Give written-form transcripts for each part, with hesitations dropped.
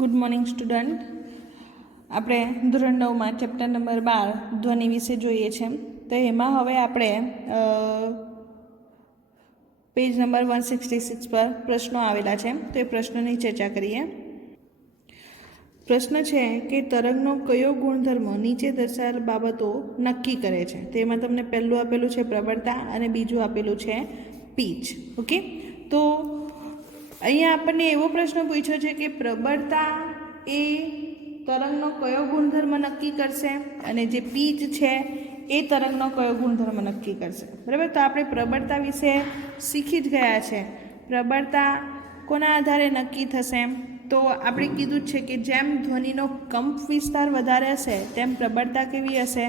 Good morning student. આપણે ધોરણ 9માં chapter number 12 ધ્વનિ વિશે જોઈએ છે. તો એમાં હવે આપણે પેજ નંબર 166 પર પ્રશ્નો આવેલા છે, તો એ પ્રશ્નોની ચર્ચા કરીએ. પ્રશ્ન છે કે તરંગનો કયો ગુણધર્મ નીચે દર્શાવેલ બાબતો નક્કી કરે છે. તો એમાં તમને પહેલું આપેલું છે પ્રબળતા અને બીજું આપેલું છે પીચ. ઓકે, તો અહીંયા આપણને એવો પ્રશ્ન પૂછ્યો છે કે પ્રબળતા એ તરંગનો કયો ગુણધર્મ નક્કી કરશે અને જે પીચ છે એ તરંગનો કયો ગુણધર્મ નક્કી કરશે. બરાબર, તો આપણે પ્રબળતા વિશે શીખી જ ગયા છે. પ્રબળતા કોના આધારે નક્કી થશે? તો આપણે કીધું જ છે કે જેમ ધ્વનિનો કંપ વિસ્તાર વધારે હશે તેમ પ્રબળતા કેવી હશે?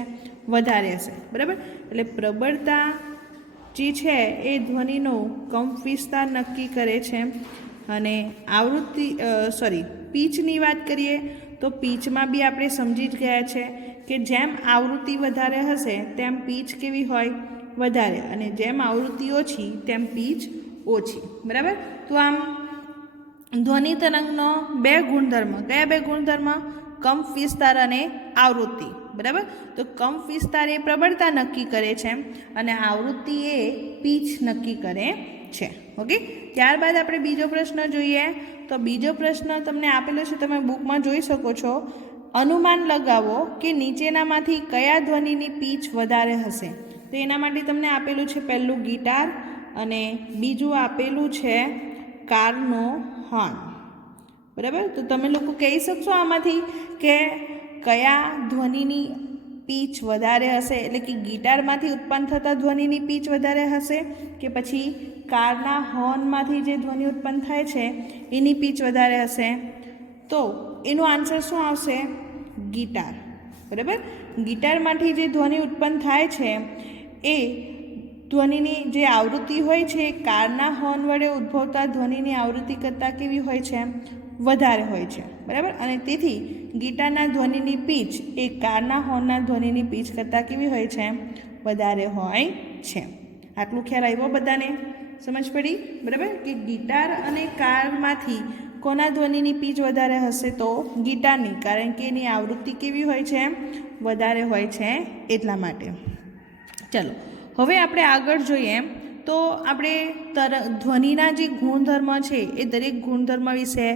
વધારે હશે. બરાબર, એટલે પ્રબળતા જે છે એ ધ્વનિનો કંપ વિસ્તાર નક્કી કરે છે. અને પીચની વાત કરીએ તો પીચમાં બી આપણે સમજી જ ગયા છે કે જેમ આવૃત્તિ વધારે હશે તેમ પીચ કેવી હોય? વધારે, અને જેમ આવૃત્તિ ઓછી તેમ પીચ ઓછી. બરાબર, તો આમ ધ્વનિ તરંગનો બે ગુણધર્મ, કયા બે ગુણધર્મ? કંપ વિસ્તાર અને આવૃત્તિ. બરાબર, તો કંપ વિસ્તાર એ પ્રબળતા નક્કી કરે છે અને આવૃત્તિ એ પીચ નક્કી કરે છે. ઓકે, ત્યારબાદ આપણે બીજો પ્રશ્ન જોઈએ. તો બીજો પ્રશ્ન તમને આપેલો છે, તમે બુકમાં જોઈ શકો છો. અનુમાન લગાવો કે નીચેનામાંથી કયા ધ્વનિની પીચ વધારે હશે. તો એના માટે તમને આપેલું છે પહેલું ગિટાર અને બીજું આપેલું છે કારનો હોર્ન. બરાબર, તો તમે લોકો કહી શકશો આમાંથી કે કયા ધ્વનિની પીચ વધારે હશે, એટલે કે ગિટારમાંથી ઉત્પન્ન થતા ધ્વનિની પીચ વધારે હશે કે પછી કારના હોર્નમાંથી જે ધ્વનિ ઉત્પન્ન થાય છે એની પીચ વધારે હશે? તો એનું આન્સર શું આવશે? ગિટાર. બરાબર, ગિટારમાંથી જે ધ્વનિ ઉત્પન્ન થાય છે એ ધ્વનિની જે આવૃત્તિ હોય છે એ કારના હોર્ન વડે ઉદ્ભવતા ધ્વનિની આવૃત્તિ કરતાં કેવી હોય છે? વધારે હોય છે. બરાબર, અને તેથી ગિટારના ધ્વનિની પીચ એ કારના હોર્નના ધ્વનિની પીચ કરતાં કેવી હોય છે? વધારે હોય છે. આટલું ખ્યાલ આવ્યો બધાને? સમજ પડી? બરાબર, કે ગિટાર અને કારમાંથી કોના ધ્વનિની પીચ વધારે હશે? તો ગિટારની, કારણ કે એની આવૃત્તિ કેવી હોય છે? વધારે હોય છે, એટલા માટે. ચાલો હવે આપણે આગળ જોઈએ. તો આપણે ધ્વનિના જે ગુણધર્મ છે એ દરેક ગુણધર્મ વિશે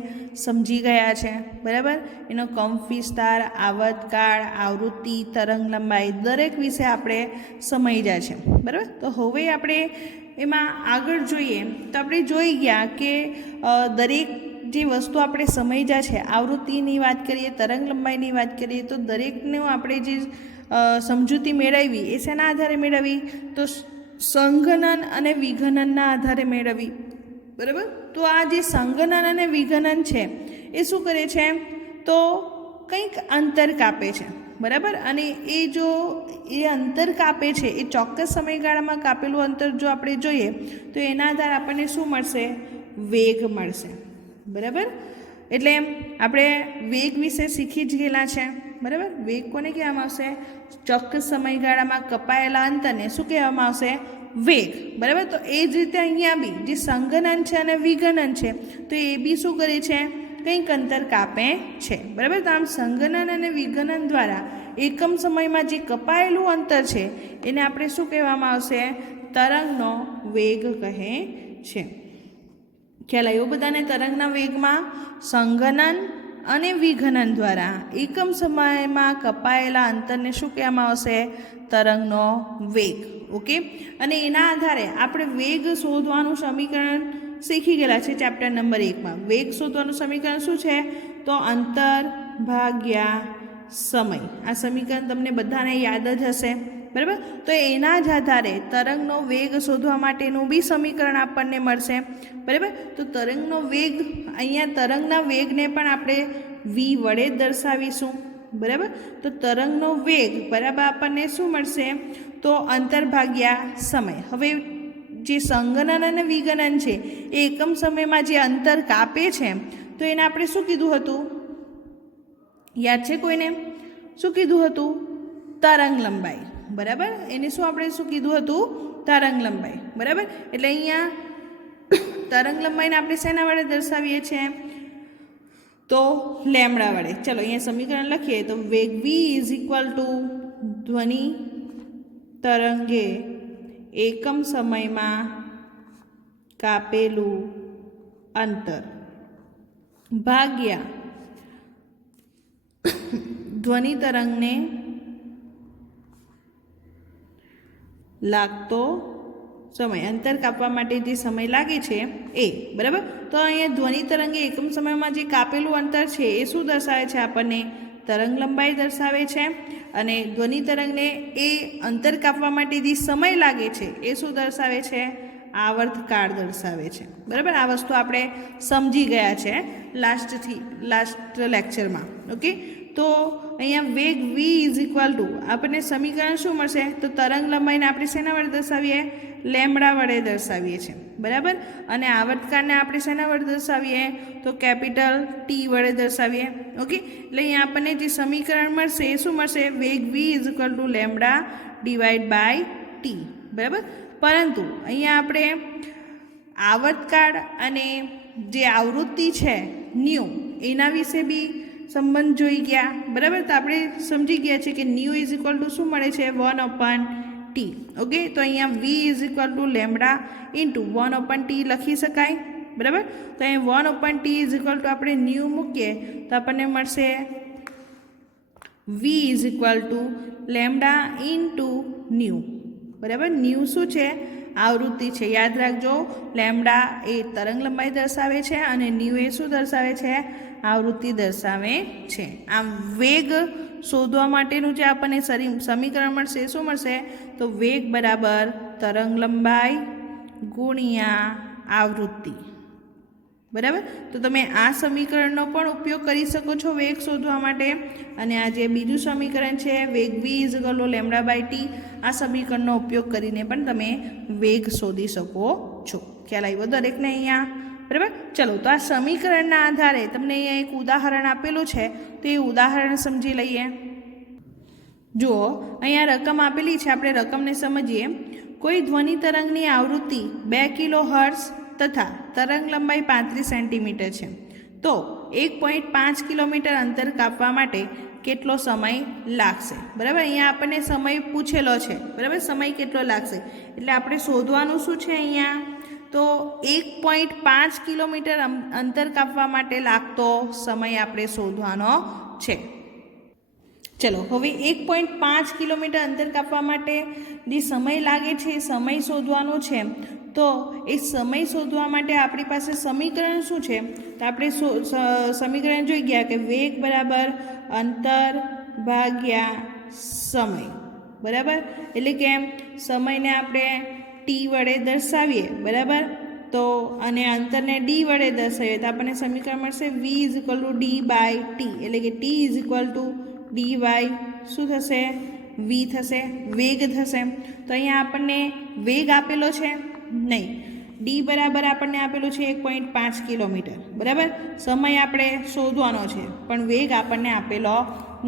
સમજી ગયા છે. બરાબર, એનો કંપ વિસ્તાર, આવર્તકાળ, આવૃત્તિ, તરંગ લંબાઈ દરેક વિશે આપણે સમજ્યા છે. બરાબર, તો હવે આપણે એમાં આગળ જોઈએ. તો આપણે જોઈ ગયા કે દરેક જે વસ્તુ આપણે સમજ્યા છે, આવૃત્તિની વાત કરીએ, તરંગ લંબાઈની વાત કરીએ, તો દરેકનું આપણે જે સમજૂતી મેળવી એ શેના આધારે મેળવી? તો સંઘનન અને વિઘનનના આધારે મેળવી. બરાબર, તો આ જે સંઘનન અને વિઘનન છે એ શું કરે છે? તો કંઈક અંતર કાપે છે. બરાબર, અને એ જો એ અંતર કાપે છે એ ચોક્કસ સમયગાળામાં કાપેલું અંતર જો આપણે જોઈએ તો એના આધારે આપણને શું મળશે? વેગ મળશે. બરાબર, એટલે આપણે વેગ વિશે શીખી જ ગયેલા છે. બરાબર, વેગ કોને કહેવામાં આવશે? ચોક્કસ સમયગાળામાં કપાયેલા અંતરને શું કહેવામાં આવશે? વેગ. બરાબર, તો એ જ રીતે અહીંયા બી જે સંઘનન છે અને વિઘનન છે તો એ બી શું કરે છે? કંઈક અંતર કાપે છે. બરાબર, તો આમ સંઘનન અને વિઘનન દ્વારા એકમ સમયમાં જે કપાયેલું અંતર છે એને આપણે શું કહેવામાં આવશે? તરંગનો વેગ કહે છે. ખ્યાલ આવ્યો બધાને? તરંગના વેગમાં સંઘનન અને વિઘનન દ્વારા એકમ સમયમાં કપાયેલા અંતરને શું કહેવામાં આવશે? તરંગનો વેગ. ઓકે, અને એના આધારે આપણે વેગ શોધવાનું સમીકરણ શીખી ગયેલા છે ચેપ્ટર નંબર 1માં. વેગ શોધવાનું સમીકરણ શું છે? તો અંતર ભાગ્યા સમય. આ સમીકરણ તમને બધાને યાદ જ હશે. બરાબર, તો એના જ આધારે તરંગનો વેગ શોધવા માટેનું બી સમીકરણ આપણને મળશે. બરાબર, તો તરંગનો વેગ, અહીંયા તરંગના વેગને પણ આપણે v વડે દર્શાવીશું. બરાબર, તો તરંગનો વેગ બરાબર આપણને શું મળશે? તો અંતર ભાગ્યા સમય. હવે જે સંઘનન અને વિઘનન છે એ એકમ સમયમાં જે અંતર કાપે છે તો એને આપણે શું કીધું હતું? યાદ છે કોઈને? શું કીધું હતું? તરંગ લંબાઈ. બરાબર, એને આપણે શું કીધું હતું? તરંગ લંબાઈ. બરાબર, એટલે અહીંયા તરંગ લંબાઈને આપણે શેના વડે દર્શાવીએ છીએ? તો લેમડા વડે. ચલો અહીંયા સમીકરણ લખીએ તો વેગ v ઇઝ ઇક્વલ ટુ ધ્વનિ તરંગે એકમ સમયમાં કાપેલું અંતર ભાગ્યા ધ્વનિ તરંગને લાગતો સમય, અંતર કાપવા માટે જે સમય લાગે છે એ. બરાબર. તો અહીંયા ધ્વનિ તરંગે એકમ સમયમાં જે કાપેલું અંતર છે એ શું દર્શાવે છે? આપણને તરંગ લંબાઈ દર્શાવે છે. અને ધ્વનિ તરંગને એ અંતર કાપવા માટે જે સમય લાગે છે એ શું દર્શાવે છે? આવર્તકાળ દર્શાવે છે. બરાબર. આ વસ્તુ આપણે સમજી ગયા છે લાસ્ટ લેક્ચરમાં. ઓકે. તો અહીંયા વેગ v ઇઝ ઇક્વલ ટુ આપણને સમીકરણ શું મળશે? તો તરંગ લંબાઈને આપણે શેના વડે દર્શાવીએ? લેમડા વડે દર્શાવીએ છીએ. બરાબર. અને આવર્તકાળને આપણે શેના વડે દર્શાવીએ? તો કેપિટલ T વડે દર્શાવીએ. ઓકે. એટલે અહીંયા આપણને જે સમીકરણ મળશે એ શું મળશે? વેગ v is equal to lambda divide by T. બરાબર. પરંતુ અહીંયા આપણે આવર્તકાળ અને જે આવૃત્તિ છે ન્યૂ એના વિશે બી સંબંધ જોઈ ગયા. બરાબર. તો આપણે સમજી ગયા છે કે ન્યૂ ઇઝ ઇક્વલ ટુ શું મળે છે? 1/T. ઓકે. તો અહીંયા v is equal to lambda into 1/T લખી શકાય. બરાબર. તો અહીંયા 1/T ઇઝ ઇક્વલ ટુ આપણે ન્યૂ મૂકીએ તો આપણને મળશે v is equal to lambda into new. બરાબર. ન્યૂ શું છે? આવૃત્તિ છે. યાદ રાખજો, લેમડા એ તરંગ લંબાઈ દર્શાવે છે અને ન્યૂ એ શું દર્શાવે છે? આવૃત્તિ દર્શાવે છે. આમ વેગ શોધવા માટેનું જે આપણને સમીકરણ મળશે એ શું મળશે? તો વેગ બરાબર તરંગ લંબાઈ ગુણ્યા આવૃત્તિ. બરાબર. તો તમે આ સમીકરણનો પણ ઉપયોગ કરી શકો છો વેગ શોધવા માટે. અને આ જે બીજું સમીકરણ છે વેગ v is equal to lambda by T, આ સમીકરણનો ઉપયોગ કરીને પણ તમે વેગ શોધી શકો છો. ખ્યાલ આવ્યો દરેકને અહીંયા? બરાબર. ચલો, તો આ સમીકરણના આધારે તમને અહીંયા એક ઉદાહરણ આપેલું છે તો એ ઉદાહરણ સમજી લઈએ. જુઓ, અહીંયા રકમ આપેલી છે, આપણે રકમને સમજીએ. કોઈ ધ્વનિ તરંગની આવૃત્તિ 2 કિલોહર્ટ્ઝ તથા તરંગ લંબાઈ 35 સેન્ટીમીટર છે. તો 1.5 કિલોમીટર અંતર કાપવા માટે કેટલો સમય લાગશે? બરાબર. અહીંયા આપણને સમય પૂછેલો છે. બરાબર. સમય કેટલો લાગશે એટલે આપણે શોધવાનું શું છે અહીંયા? તો 1.5 કિલોમીટર અંતર કાપવા માટે લાગતો સમય આપણે શોધવાનો છે. ચલો, હવે 1.5 કિલોમીટર અંતર કાપવા માટે જે સમય લાગે છે એ સમય શોધવાનો છે. તો એ સમય શોધવા માટે આપણી પાસે સમીકરણ શું છે? તો આપણે સમીકરણ જોઈ ગયા કે વેગ બરાબર અંતર ભાગ્યા સમય. બરાબર. એટલે કે સમયને આપણે t વડે દર્શાવીએ. બરાબર. તો અને અંતરને d વડે દર્શાવીએ તો આપણને સમીકરણ મળશે v is equal to d by t. એટલે કે t is equal to dy શું થશે? v થશે, વેગ થશે. તો અહીંયા આપણને વેગ આપેલો છે નહીં, d બરાબર આપણને આપેલું છે 1.5 કિલોમીટર. બરાબર. સમય આપણે શોધવાનો છે પણ વેગ આપણને આપેલો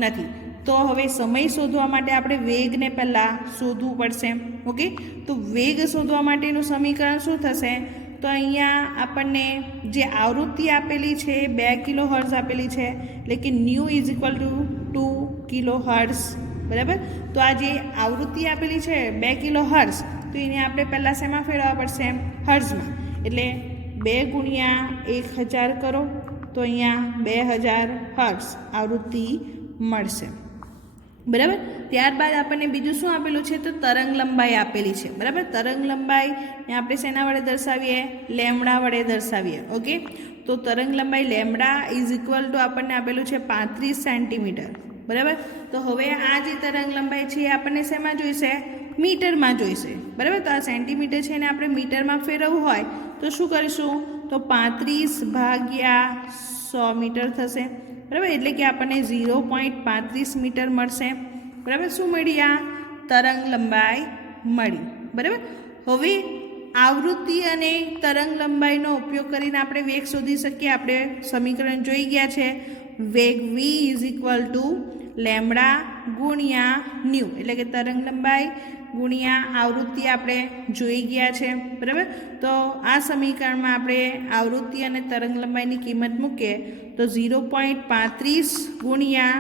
નથી. તો હવે સમય શોધવા માટે આપણે વેગને પહેલાં શોધવું પડશે. ઓકે. તો વેગ શોધવા માટેનું સમીકરણ શું થશે? તો અહીંયા આપણને જે આવૃત્તિ આપેલી છે 2 કિલોહર્ટ્ઝ આપેલી છે, એટલે કે new is equal two 2 kilohertz. બરાબર. તો આ જે આવૃત્તિ આપેલી છે 2 કિલોહર્ટ્ઝ, તો એને આપણે પહેલાં શેમાં ફેરવવા પડશે? હર્ટ્ઝમાં. એટલે 2 ગુણ્યા 1000 કરો તો અહીંયા 2000 હર્ટ્ઝ આવૃત્તિ મળશે. બરાબર. ત્યારબાદ આપણને બીજું શું આપેલું છે? તો તરંગ લંબાઈ આપેલી છે. બરાબર. તરંગ લંબાઈ આપણે શેના વડે દર્શાવીએ? લેમડા વડે દર્શાવીએ. ઓકે. તો તરંગ લંબાઈ લેમડા ઇઝ ઇક્વલ ટુ આપણને આપેલું છે 35 સેન્ટીમીટર. બરાબર. તો હવે આ જે તરંગ લંબાઈ છે એ આપણને શેમાં જોઈશે? મીટરમાં જોઈશે. બરાબર. તો આ સેન્ટીમીટર છે એને આપણે મીટરમાં ફેરવવું હોય તો શું કરીશું? તો 35 ભાગ્યા 100 મીટર થશે. બરાબર. એટલે કે આપણને 0.35 મીટર મળશે. બરાબર. શું મળી? આ તરંગ લંબાઈ મળી. બરાબર. હવે આવૃત્તિ અને તરંગ લંબાઈનો ઉપયોગ કરીને આપણે વેગ શોધી શકીએ. આપણે સમીકરણ જોઈ ગયા છે. વેગ v is equal to lambda ગુણ્યા ન્યૂ, એટલે કે તરંગ લંબાઈ ગુણ્યા આવૃત્તિ આપણે જોઈ ગયા છે, બરાબર. તો આ સમીકરણમાં આપણે આવૃત્તિ અને તરંગ લંબાઈની કિંમત મૂકીએ તો 0.35 ગુણ્યા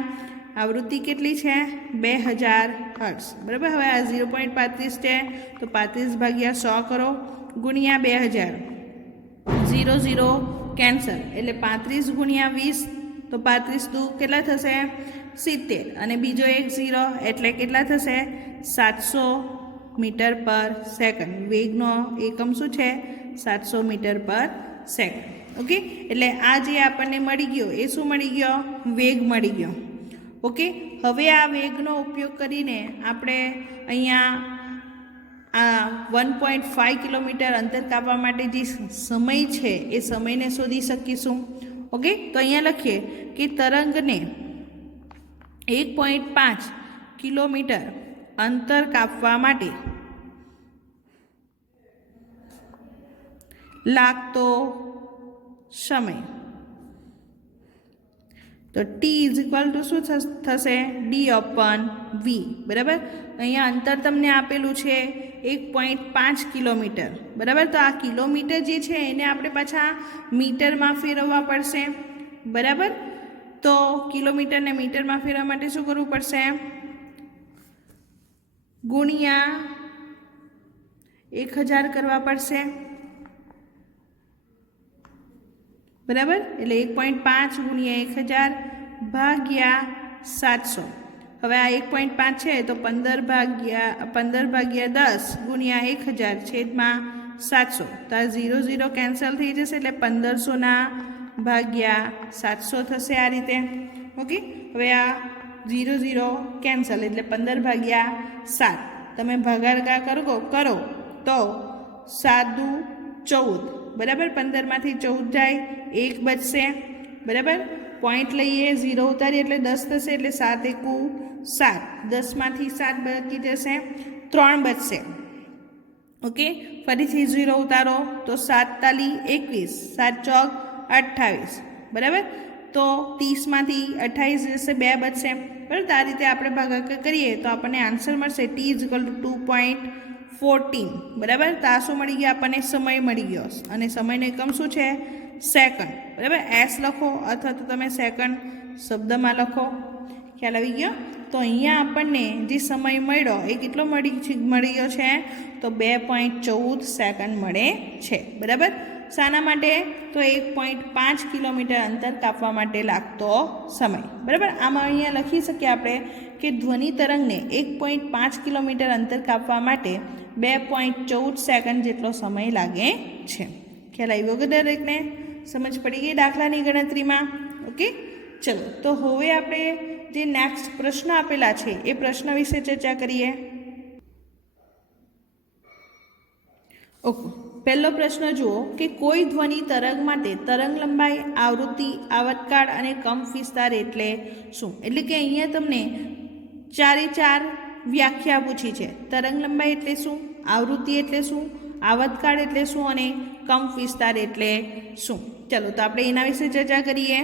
આવૃત્તિ કેટલી છે 2000 હર્ટ્ઝ, બરાબર. હવે આ 0.35 છે તો 35 ભાગ્યા 100 કરો ગુણ્યા 2000, 0 0 કેન્સલ, એટલે 35 ગુણ્યા 20 તો 35 દુ કેટલા થશે 70, અને બીજો એક 0 એટલે કેટલા થશે 700 મીટર પર સેકન્ડ. વેગનો એકમ શું છે 700 મીટર પર સેકન્ડ. ઓકે, એટલે આ જે આપણને મળી ગયો એ શું મળી ગયો વેગ મળી ગયો. ઓકે, હવે આ વેગનો ઉપયોગ કરીને આપણે અહીંયા આ 1.5 કિલોમીટર અંતર કાપવા માટે જે સમય છે એ સમયને શોધી શકીશું. ઓકે, તો અહીંયા લખીએ કે તરંગને 1.5 કિલોમીટર અંતર કાપવા માટે લાગતો સમય, તો t ઇઝ ઇક્વલ ટુ શું થશે d/v, બરાબર. અહીંયા અંતર તમને આપેલું છે 1.5 કિલોમીટર, બરાબર. તો આ કિલોમીટર જે છે એને આપણે પાછા મીટરમાં ફેરવવા પડશે, બરાબર. તો કિલોમીટરને મીટરમાં ફેરવવા માટે શું કરવું પડશે ગુણ્યા 1000 કરવા પડશે, બરાબર. એટલે 1.5 ગુણ્યા 1000 ભાગ્યા 700. હવે આ 1.5 છે તો 15 ભાગ્યા 10 ગુણ્યા 1000 છેદમાં 700, તો આ 0 0 કેન્સલ થઈ જશે, એટલે 1500 ભાગ્યા 700 થશે આ રીતે. ઓકે, હવે આ 0 0 કેન્સલ, એટલે 15 ભાગ્યા 7, તમે ભાગાકાર કરો તો 7 દુ 14, બરાબર. 15માંથી 14 જાય 1 બચશે, બરાબર. પોઈન્ટ લઈએ 0 ઉતારીએ એટલે 10 થશે, એટલે 7 એકુ 7, 10માંથી 7 બાકી જશે 3 બચશે. ઓકે, ફરીથી 0 ઉતારો તો 7 તાલી 21, 7 ચોક 28, બરાબર. તો 30માંથી 28 જશે 2 બચશે, બરાબર. આ રીતે આપણે ભાગાકાર કરીએ તો આપણને આન્સર મળશે t ઇઝ ઇક્વલ ટુ 2.14, બરાબર. તો આ શું મળી ગયો આપણને સમય મળી ગયો, અને સમયનો એકમ શું છે સેકન્ડ, બરાબર. s લખો અથવા તો તમે સેકન્ડ શબ્દમાં લખો, ખ્યાલ આવી ગયો. તો અહીંયા આપણને જે સમય મળ્યો એ કેટલો મળી ગયો છે તો 2.14 સેકન્ડ મળે છે, બરાબર. શાના માટે તો 1.5 કિલોમીટર અંતર કાપવા માટે લાગતો સમય, બરાબર. આમાં અહીંયા લખી શકીએ આપણે કે ધ્વનિ તરંગને 1.5 કિલોમીટર અંતર કાપવા માટે 2.14 સેકન્ડ જેટલો સમય લાગે છે. ખ્યાલ આવ્યો કે દરેકને સમજ પડી ગઈ દાખલાની ગણતરીમાં. ઓકે, ચલો તો હવે આપણે જે નેક્સ્ટ પ્રશ્ન આપેલા છે એ પ્રશ્ન વિશે ચર્ચા કરીએ. ઓકે, પહેલો પ્રશ્ન જુઓ કે કોઈ ધ્વનિ તરંગ માટે તરંગ લંબાઈ, આવૃત્તિ, આવર્તકાળ અને કંપ વિસ્તાર એટલે શું. એટલે કે અહીંયા તમને 4 વ્યાખ્યા પૂછી છે. તરંગ લંબાઈ એટલે શું, આવૃત્તિ એટલે શું, આવર્તકાળ એટલે શું અને કંપ વિસ્તાર એટલે શું. ચલો તો આપણે એના વિશે ચર્ચા કરીએ.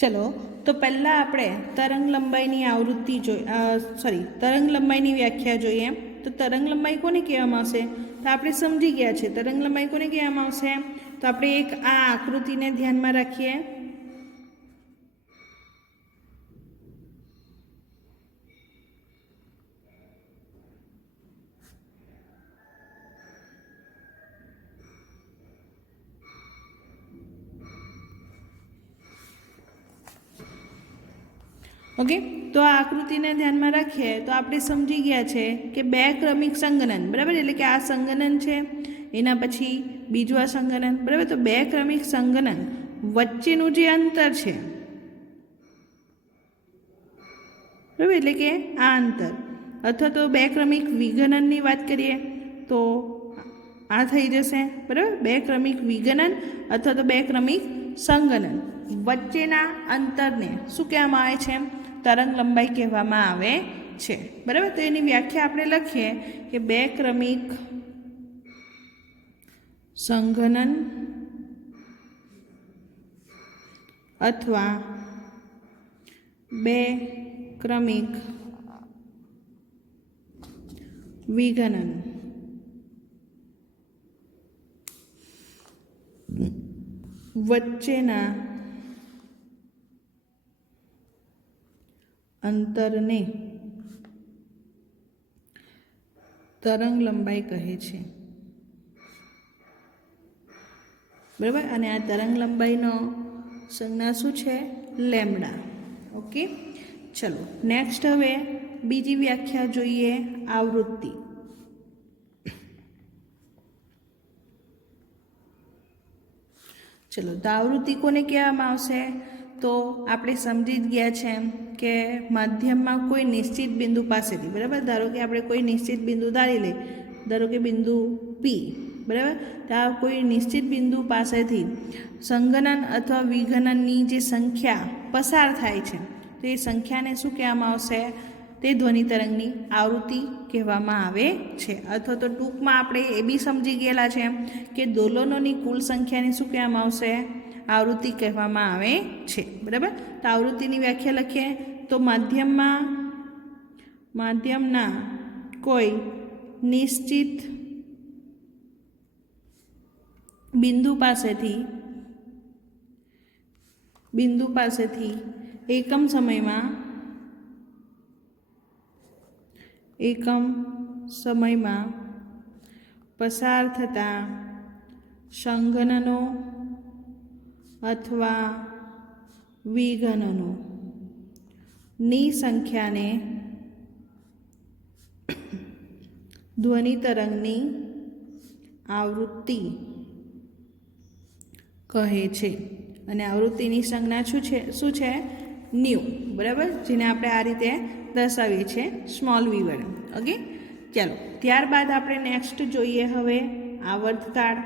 ચલો તો પહેલાં આપણે તરંગ લંબાઈની તરંગ લંબાઈની વ્યાખ્યા જોઈએ. તો તરંગ લંબાઈ કોને કહેવામાં આવશે તો આપણે સમજી ગયા છે. તરંગ લંબાઈ કોને કહેવામાં આવશે તો આપણે એક આ આકૃતિને ધ્યાનમાં રાખીએ. ઓકે, તો આ આકૃતિને ધ્યાનમાં રાખીએ તો આપણે સમજી ગયા છે કે 2 ક્રમિક સંગનન, બરાબર. એટલે કે આ સંગનન છે, એના પછી બીજું આ સંગનન, બરાબર. તો 2 ક્રમિક સંગનન વચ્ચેનું જે અંતર છે, બરાબર, એટલે કે આ અંતર, અથવા તો 2 ક્રમિક વિગનનની વાત કરીએ તો આ થઈ જશે, બરાબર. 2 ક્રમિક વિગનન અથવા તો 2 ક્રમિક સંગનન વચ્ચેના અંતરને શું કહેવામાં આવે છે તરંગ લંબાઈ કહેવામાં આવે છે, બરાબર. તો એની વ્યાખ્યા આપણે લખીએ કે 2 ક્રમિક સંઘનન અથવા બે ક્રમિક વિઘનન વચ્ચેના અંતરને તરંગ લંબાઈ કહે છે. બરાબર. અને આ તરંગ લંબાઈનો સંજ્ઞા શું છે? લેમ્ડા. ઓકે, ચલો નેક્સ્ટ હવે બીજી વ્યાખ્યા જોઈએ, આવૃત્તિ. ચલો, તો આવૃત્તિ કોને કહેવામાં આવશે? તો આપણે સમજી જ ગયા છે કે માધ્યમમાં કોઈ નિશ્ચિત બિંદુ પાસેથી, બરાબર, ધારો કે આપણે કોઈ નિશ્ચિત બિંદુ ધારી લઈએ, ધારો કે બિંદુ પી, બરાબર, તો આ કોઈ નિશ્ચિત બિંદુ પાસેથી સંઘનન અથવા વિઘનનની જે સંખ્યા પસાર થાય છે, તો એ સંખ્યાને શું કહેવામાં આવશે? તે ધ્વનિ તરંગની આવૃત્તિ કહેવામાં આવે છે. અથવા તો ટૂંકમાં આપણે એ બી સમજી ગયેલા છે કે દોલનોની કુલ સંખ્યાને શું કહેવામાં આવશે? આવૃત્તિ કહેવામાં આવે છે. બરાબર. તો આવૃત્તિની વ્યાખ્યા લખીએ તો માધ્યમના કોઈ નિશ્ચિત બિંદુ પાસેથી એકમ સમયમાં પસાર થતા સંઘનનો અથવા વિઘનનોની સંખ્યાને ધ્વનિ તરંગની આવૃત્તિ કહે છે. અને આવૃત્તિની સંજ્ઞા શું છે? ન્યુ. બરાબર, જેને આપણે આ રીતે દર્શાવીએ છીએ સ્મોલ વી વડે. ઓકે, ચાલો ત્યારબાદ આપણે નેક્સ્ટ જોઈએ હવે આવર્તકાળ.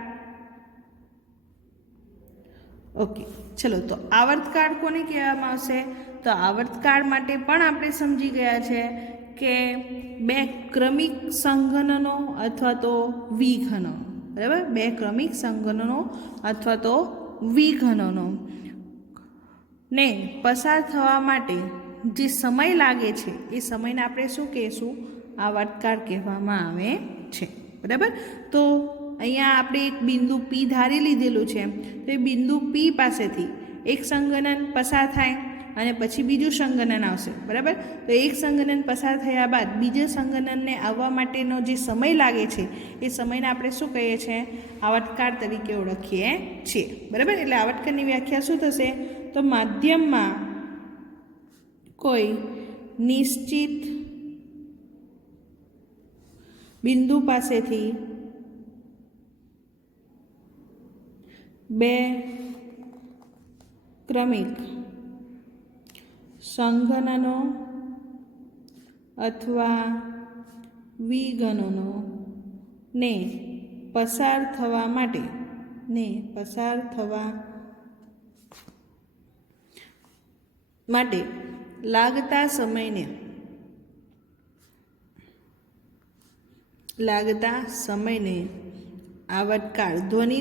ઓકે, ચલો, તો આવર્તકાળ કોને કહેવામાં આવશે? તો આવર્તકાળ માટે પણ આપણે સમજી ગયા છે કે બે ક્રમિક સંઘનનો અથવા તો વિઘનનો. બરાબર, બે ક્રમિક સંઘનનો અથવા તો વિઘનનો ને પસાર થવા માટે જે સમય લાગે છે એ સમયને આપણે શું કહીશું? આવર્તકાળ કહેવામાં આવે છે. બરાબર. તો અહીંયા આપણે એક બિંદુ પી ધારી લીધેલું છે, તો એ બિંદુ પી પાસેથી એક સંઘનન પસાર થાય અને પછી બીજું સંઘનન આવશે. બરાબર. તો એક સંઘનન પસાર થયા બાદ બીજા સંઘનનને આવવા માટેનો જે સમય લાગે છે એ સમયને આપણે શું કહીએ છીએ? આવર્તકાળ તરીકે ઓળખીએ છીએ. બરાબર. એટલે આવર્તકાળની વ્યાખ્યા શું થશે? તો માધ્યમમાં કોઈ નિશ્ચિત બિંદુ પાસેથી બે ક્રમિક સંઘનનો અથવા વિઘનનો ને પસાર થવા માટે લાગતા સમયને આવર્તકાળ ધ્વનિ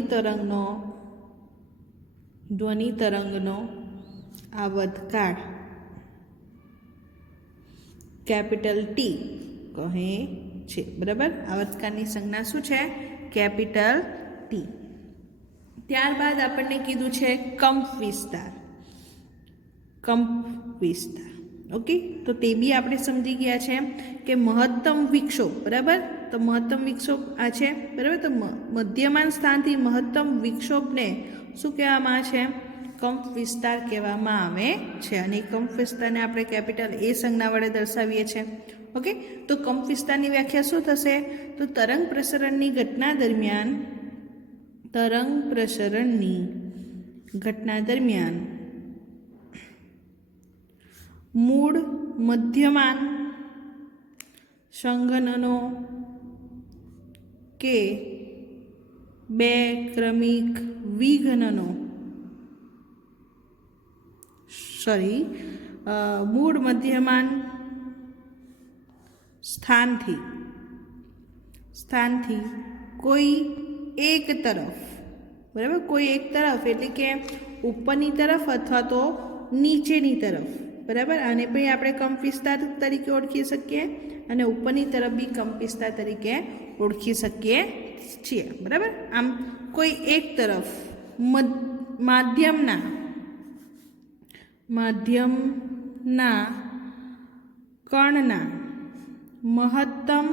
તરંગનો આવર્તકાળ કેપિટલ ટી કહે છે. બરાબર. આવર્તકાળની સંજ્ઞા શું છે? Capital T. ત્યારબાદ આપણને કીધું છે કંપ વિસ્તાર. ઓકે, તો તે બી આપણે સમજી ગયા છે કે મહત્તમ વિક્ષોભ. બરાબર. તો મહત્તમ વિક્ષોભ આ છે. બરાબર. તો મધ્યમાન સ્થાનથી મહત્તમ વિક્ષોભને શું કહેવામાં આવે છે? કંપ વિસ્તાર કહેવામાં આવે છે. અને કંપ વિસ્તારને આપણે કેપિટલ એ સંજ્ઞા વડે દર્શાવીએ છીએ. ઓકે, તો કંપ વિસ્તારની વ્યાખ્યા શું થશે? તો તરંગ પ્રસરણની ઘટના દરમિયાન મૂળ મધ્યમાન સંઘનનો કે બે ક્રમિક વિઘનનો મૂળ મધ્યમાન સ્થાનથી કોઈ એક તરફ, બરાબર, કોઈ એક તરફ એટલે કે ઉપરની તરફ અથવા તો નીચેની તરફ, બરાબર, આને પણ આપણે કંપ વિસ્તાર તરીકે ઓળખી શકીએ અને ઉપરની તરફ બી કંપ વિસ્તાર તરીકે ઓળખી શકીએ છીએ. બરાબર, આમ કોઈ એક તરફ માધ્યમના કણના મહત્તમ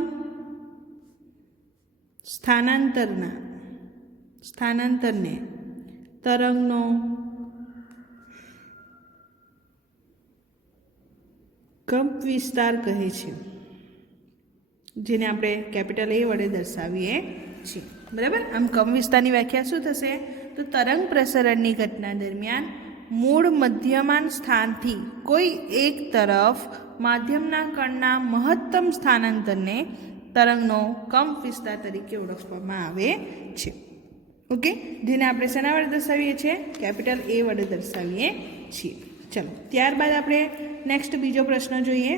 સ્થાનાંતરને તરંગનો કંપ વિસ્તાર કહે છે, જેને આપણે કેપિટલ A વડે દર્શાવીએ છીએ. બરાબર, આમ કંપ વિસ્તારની વ્યાખ્યા શું થશે? તો તરંગ પ્રસરણની ઘટના દરમિયાન મૂળ મધ્યમાન સ્થાનથી કોઈ એક તરફ માધ્યમના કણના મહત્તમ સ્થાનાંતરને તરંગનો કંપ વિસ્તાર તરીકે ઓળખવામાં આવે છે. ઓકે, જેને આપણે શેના વડે દર્શાવીએ છીએ? કેપિટલ A વડે દર્શાવીએ છીએ. ચલો, ત્યારબાદ આપણે નેક્સ્ટ બીજો પ્રશ્ન જોઈએ.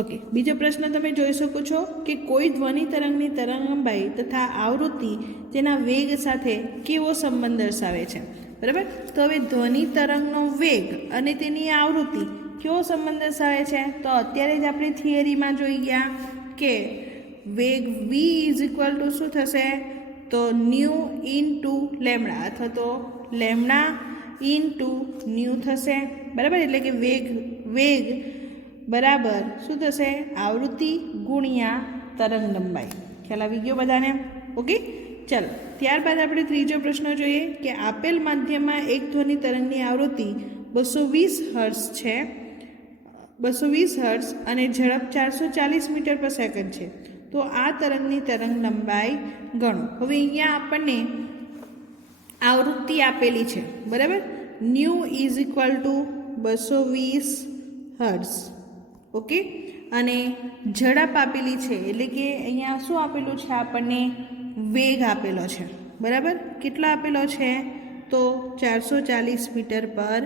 ઓકે, બીજો પ્રશ્ન તમે જોઈ શકો છો કે કોઈ ધ્વનિ તરંગની તરંગલંબાઈ તથા આવૃત્તિ તેના વેગ સાથે કેવો સંબંધ દર્શાવે છે. બરાબર, તો હવે ધ્વનિ તરંગનો વેગ અને તેની આવૃત્તિ કેવો સંબંધ દર્શાવે છે? તો અત્યારે જ આપણે થિયરીમાં જોઈ ગયા કે વેગ v ઇઝ ઇક્વલ ટુ શું થશે? તો ન્યુ ઇન્ટુ લેમડા અથવા તો લેમડા ઇન્ટુ ન્યુ થશે. બરાબર, એટલે કે વેગ બરાબર શું થશે? આવૃત્તિ ગુણ્યા તરંગ લંબાઈ. ખ્યાલ આવી ગયો બધાને? ઓકે, ચાલો ત્યારબાદ આપણે ત્રીજો પ્રશ્ન જોઈએ કે આપેલ માધ્યમમાં એક ધ્વનિ તરંગની આવૃત્તિ 220 હર્ટ્ઝ છે, 220 હર્ટ્ઝ અને ઝડપ 440 મીટર પર સેકન્ડ છે. તો આ તરંગની તરંગ લંબાઈ ગણો. હવે અહીંયા આપણને આવૃત્તિ આપેલી છે. બરાબર, new is equal two 220 hertz. Okay, અને ઝડપ આપેલી છે, એટલે કે અહીંયા શું આપેલું છે? આપણને વેગ આપેલો છે. બરાબર, કેટલો આપેલો છે? તો 440 મીટર પર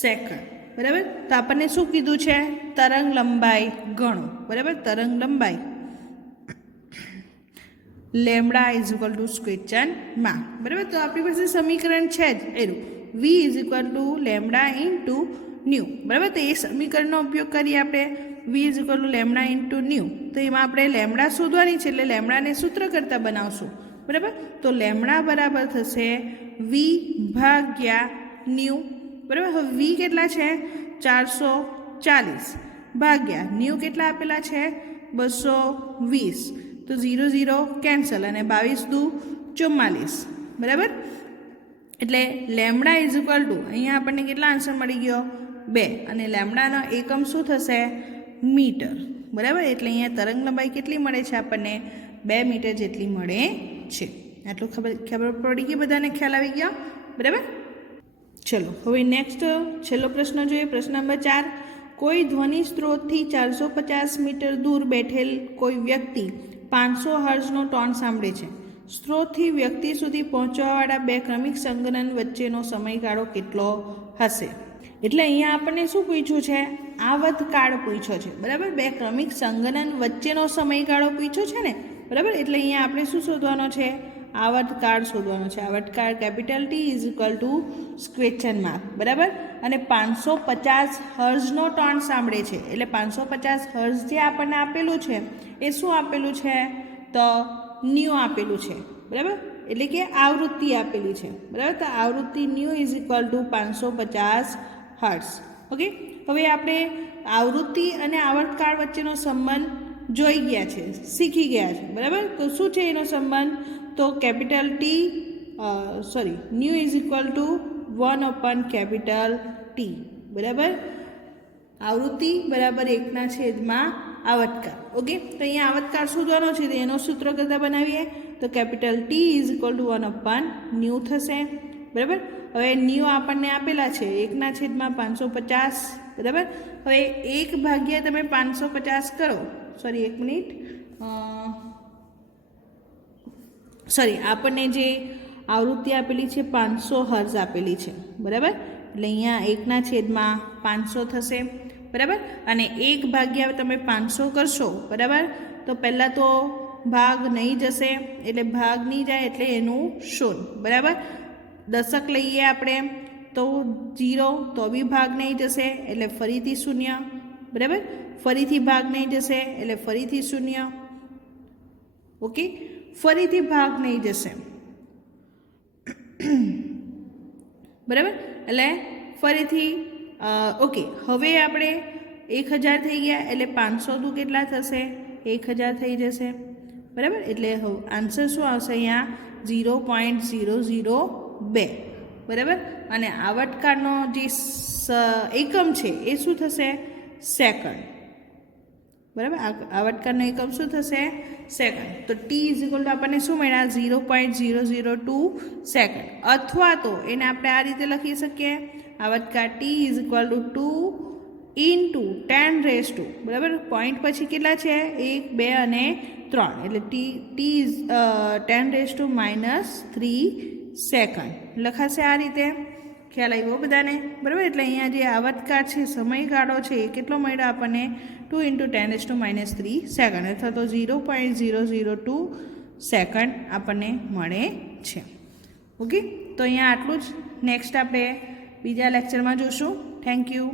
સેકન્ડ. બરાબર, તો આપણને શું કીધું છે? તરંગ લંબાઈ ગણો. બરાબર, તરંગ લંબાઈ lambda is equal to question માં. બરાબર, તો આપણી પાસે સમીકરણ છે જ એનું v is equal to lambda into new. બરાબર, તો એ સમીકરણનો ઉપયોગ કરીએ આપણે. v is equal to lambda into new, તો એમાં આપણે લેમડા શોધવાની છે, એટલે લેમડાને સૂત્ર કરતાં બનાવશું. બરાબર, તો લેમડા બરાબર થશે v ભાગ્યા ન્યૂ. બરાબર, હવે v કેટલા છે? 440 ભાગ્યા ન્યૂ કેટલા આપેલા છે? 220. તો 0 0 કેન્સલ અને 22 દુ 44. બરાબર, એટલે લેમડા ઇઝ ઇક્વલ ટુ અહીંયા આપણને કેટલા આન્સર મળી ગયો? 2. અને લેમડાનો એકમ શું થશે? મીટર. બરાબર, એટલે અહીંયા તરંગ લંબાઈ કેટલી મળે છે આપણને? 2 મીટર જેટલી મળે છે. આટલું ખબર પડી ગઈ બધાને? ખ્યાલ આવી ગયો? બરાબર, ચલો હવે નેક્સ્ટ છેલ્લો પ્રશ્ન જોઈએ. પ્રશ્ન નંબર 4. કોઈ ધ્વનિ સ્ત્રોતથી 450 મીટર દૂર બેઠેલ કોઈ વ્યક્તિ 500 હર્ટ્ઝનો ટોન સાંભળે છે. સ્ત્રોતથી વ્યક્તિ સુધી પહોંચવાવાળા બે ક્રમિક સંગનન વચ્ચેનો સમયગાળો કેટલો હશે? એટલે અહીંયા આપણને શું પૂછ્યું છે? આવર્તકાળ પૂછ્યો છે. બરાબર, બે ક્રમિક સંગનન વચ્ચેનો સમયગાળો પૂછ્યો છે ને. બરાબર, એટલે અહીંયા આપણે શું શોધવાનો છે? આવર્તકાળ શોધવાનો છે. આવર્તકાળ capital T is equal to question mark. બરાબર, અને 550 હર્ટ્ઝનો ટોન સાંભળે છે, એટલે 550 હર્ટ્ઝ જે આપણને આપેલું છે એ શું આપેલું છે? તો ન્યૂ આપેલું છે. બરાબર, એટલે કે આવૃત્તિ આપેલી છે. બરાબર, તો આવૃત્તિ new is equal two 550 hertz. Okay, હવે આપણે આવૃત્તિ અને આવર્તકાળ વચ્ચેનો સંબંધ જોઈ ગયા છે, શીખી ગયા છે. બરાબર, તો શું છે એનો સંબંધ? તો capital new is equal two 1/T. બરાબર, આવૃત્તિ બરાબર 1/માં આવર્તકાળ. ઓકે, તો અહીંયા આવર્તકાળ શોધવાનો છે, તો એનો સૂત્ર કરતાં બનાવીએ તો capital T is equal to 1/ન્યૂ થશે. બરાબર, હવે ન્યૂ આપણને આપેલા છે 1/550. બરાબર, હવે 1 ભાગ્યા તમે 550 કરો. એક મિનિટ, આપણને જે આવૃત્તિ આપેલી છે 500 હર્ટ્ઝ આપેલી છે. બરાબર, એટલે અહીંયા 1/500 થશે. બરાબર, અને 1 ભાગ્યા તમે 500 કરશો. બરાબર, તો પહેલાં તો ભાગ નહીં જશે, એટલે ભાગ નહીં જાય એટલે એનું શૂન્ય. બરાબર, દશક લઈએ આપણે તો 0 તો બી ભાગ નહીં જશે એટલે ફરીથી 0, બરાબર. ફરીથી ભાગ નહીં જશે એટલે ફરીથી 0, ઓકે. ફરીથી ભાગ નહીં જશે, બરાબર. એટલે ફરીથી ઓકે. હવે આપણે 1000 થઈ ગયા એટલે 500 દુ કેટલા થશે? 1000 થઈ જશે, બરાબર. એટલે આન્સર શું આવશે અહીંયા? 0.002, બરાબર. અને આવર્તકાળનો જે એકમ છે એ શું થશે? સેકન્ડ, બરાબર. આવર્તકાળનો એકમ શું થશે? સેકન્ડ. તો ટી ઇઝ ઇક્વલ ટુ આપણને શું મળ્યા? 0.002 સેકન્ડ. અથવા તો એને આપણે આ રીતે લખી શકીએ, આવર્તકાળ ટી ઇઝ ઇક્વલ ટુ 2 × 10⁻², બરાબર. પોઈન્ટ પછી કેટલા છે? 1, 2 અને 3, એટલે ટી ઇઝ 10⁻³ સેકન્ડ લખાશે આ રીતે. ખ્યાલ આવ્યો બધાને? બરાબર. એટલે અહીંયા જે આવર્તકાળ છે, સમયગાળો છે, એ કેટલો મળ્યો આપણને? 2 × 10⁻³ સેકન્ડ, અથવા તો 0.002 સેકન્ડ આપણને મળે છે. ઓકે. તો અહીંયા આટલું જ. નેક્સ્ટ આપણે બીજા લેક્ચરમાં જોશું. Thank you.